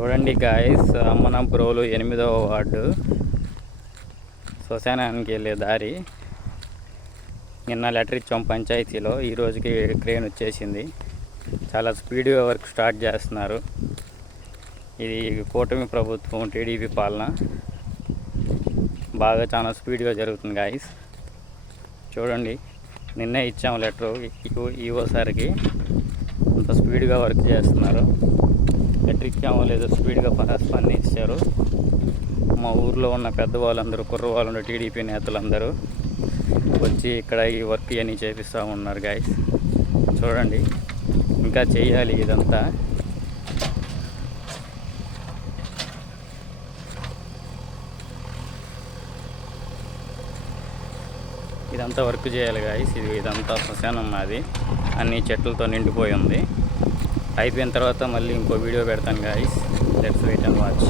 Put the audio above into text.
చూడండి గాయస్, అమ్మనంపురోలు 8వ వార్డు శ్మశానానికి వెళ్ళే దారి. నిన్న లెటర్ ఇచ్చాం పంచాయతీలో, ఈ రోజుకి క్రేన్ వచ్చేసింది. చాలా స్పీడ్గా వర్క్ స్టార్ట్ చేస్తున్నారు. ఇది కూటమి ప్రభుత్వం టీడీపీ పాలన, బాగా చాలా స్పీడ్గా జరుగుతుంది గాయస్. చూడండి, నిన్నే ఇచ్చాము లెటరు ఈవో సార్కి, అంత స్పీడ్గా వర్క్ చేస్తున్నారు. లెటర్ ఇచ్చామో లేదో స్పీడ్గా స్పందించారు. మా ఊర్లో ఉన్న పెద్దవాళ్ళందరూ, కుర్రవాళ్ళు, టీడీపీ నేతలందరూ వచ్చి ఇక్కడ ఈ వర్క్ ఇవన్నీ చేపిస్తూ ఉన్నారు గాయస్. చూడండి, ఇంకా చేయాలి ఇదంతా. ఇదంతా వర్క్ చేయాలి గాయస్. ఇదంతా శ్మశానం మాది, అన్ని చెట్లతో నిండిపోయి ఉంది. అయిపోయిన తర్వాత మళ్ళీ ఇంకో వీడియో పెడతాను guys. Let's wait and watch.